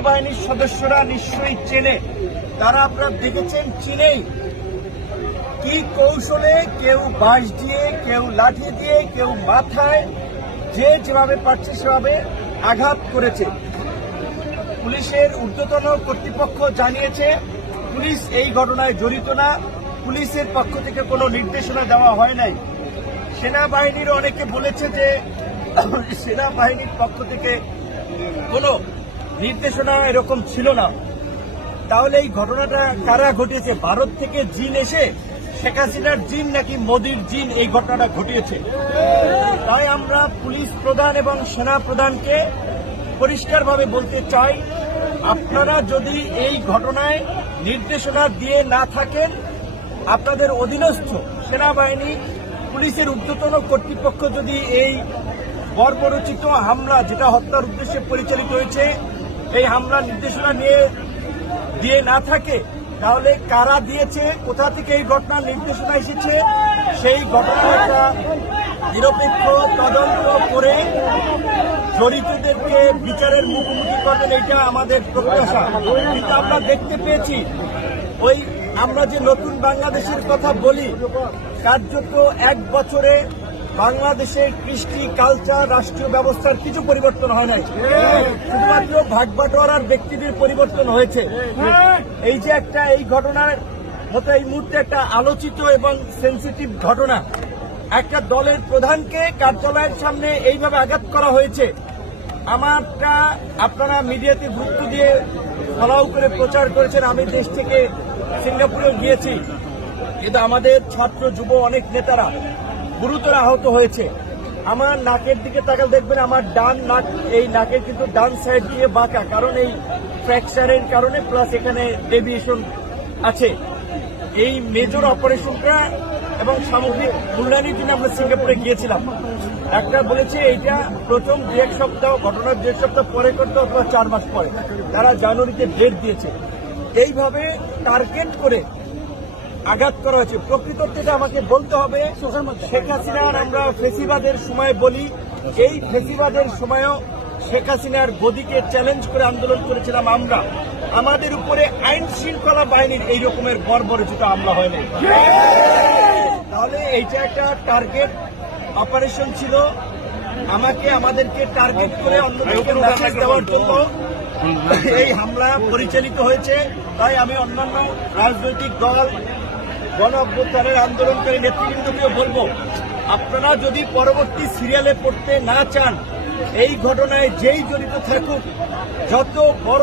সেনাবাহিনীর সদস্যরা নিশ্চয়ই চেনে, তারা আপনারা দেখেছেন চিনেই কি কৌশলে কেউ বাঁশ দিয়ে, কেউ লাঠি দিয়ে, কেউ মাথায়, যে যেভাবে পারছে সেভাবে আঘাত করেছে। পুলিশের ঊর্ধ্বতন কর্তৃপক্ষ জানিয়েছে পুলিশ এই ঘটনায় জড়িত না, পুলিশের পক্ষ থেকে কোনো নির্দেশনা দেওয়া হয় নাই। সেনাবাহিনীর অনেকে বলেছে যে সেনাবাহিনীর পক্ষ থেকে কোনো নির্দেশনা এরকম ছিল না। তাহলে এই ঘটনাটা কারা ঘটিয়েছে? ভারত থেকে জিন এসে শেখ হাসিনার জিন নাকি মোদির জিন এই ঘটনাটা ঘটিয়েছে? তাই আমরা পুলিশ প্রধান এবং সেনা প্রধানকে পরিষ্কারভাবে বলতে চাই, আপনারা যদি এই ঘটনায় নির্দেশনা দিয়ে না থাকেন, আপনাদের অধীনস্থ সেনাবাহিনী, পুলিশের ঊর্ধ্বতন কর্তৃপক্ষ যদি এই বর্বরচিত হামলা, যেটা হত্যার উদ্দেশ্যে পরিচালিত হয়েছে, এই হামলার নির্দেশনা দিয়ে না থাকে, তাহলে কারা দিয়েছে, কোথা থেকে এই ঘটনার নির্দেশনা এসেছে, সেই ঘটনাটা নিরপেক্ষ তদন্ত করে জড়িতদেরকে বিচারের মুখোমুখি করবেন, এটা আমাদের প্রত্যাশা। কিন্তু আমরা দেখতে পেয়েছি ওই আমরা যে নতুন বাংলাদেশের কথা বলি, কার্যত 1 বছরে বাংলাদেশের কৃষ্টি, কালচার, রাষ্ট্রীয় ব্যবস্থার কিছু পরিবর্তন হয় নাই, শুধুমাত্র ভাগবাটোয়ারার ব্যক্তিদের পরিবর্তন হয়েছে। এই যে এই ঘটনার মতো এই মুহূর্তে একটা আলোচিত এবং সেন্সিটিভ ঘটনা, একটা দলের প্রধানকে কার্যালয়ের সামনে এইভাবে আঘাত করা হয়েছে। আমারটা আপনারা মিডিয়াতে গুরুত্ব দিয়ে ফলাও করে প্রচার করেছেন। আমি দেশ থেকে সিঙ্গাপুরেও গিয়েছি, কিন্তু আমাদের ছাত্র যুব অনেক নেতারা গুরুতর আহত হয়েছে। আমার নাকের দিকে তাকালে দেখবেন আমার ডান নাক, এই নাকের কিন্তু ডান সাইড দিয়ে বাঁকা, কারণ এই ফ্র্যাকচারের কারণে, প্লাস এখানে ডেভিয়েশন আছে। এই মেজর অপারেশনটা এবং সামগ্রিক মূল্যায়নের জন্য আমরা সিঙ্গাপুরে গিয়েছিলাম। একটা বলেছে এইটা প্রথম 1 সপ্তাহ, ঘটনার 1 সপ্তাহ পরে করতে, অথবা 4 মাস পরে। তারা জানুয়ারিতে ডেট দিয়েছে। এইভাবে টার্গেট করে আঘাত করা হয়েছে। প্রকৃতটা আমাকে বলতে হবে, শেখ হাসিনার আমরা ফেসিবাদের সময় বলি, এই ফেসিবাদের সময়ও শেখ হাসিনার গদিকে চ্যালেঞ্জ করে আন্দোলন করেছিলাম আমরা। আমাদের উপরে আইন শৃঙ্খলা বাহিনীর এই রকমের বর্বরচিত হামলা হয়নি। তাহলে এইটা একটা টার্গেট অপারেশন ছিল, আমাদেরকে টার্গেট করে অন্যদেরকে মেসেজ দেওয়ার জন্য এই হামলা পরিচালিত হয়েছে। তাই আমি অন্যান্য রাজনৈতিক দল, গণ অভ্যুত্থানের আন্দোলনকারী নেতৃবৃন্দকেও বলবো, আপনারা যদি পরবর্তী সিরিয়ালে পড়তে না চান, এই ঘটনায় যেই জড়িত থাকুক, যত বড়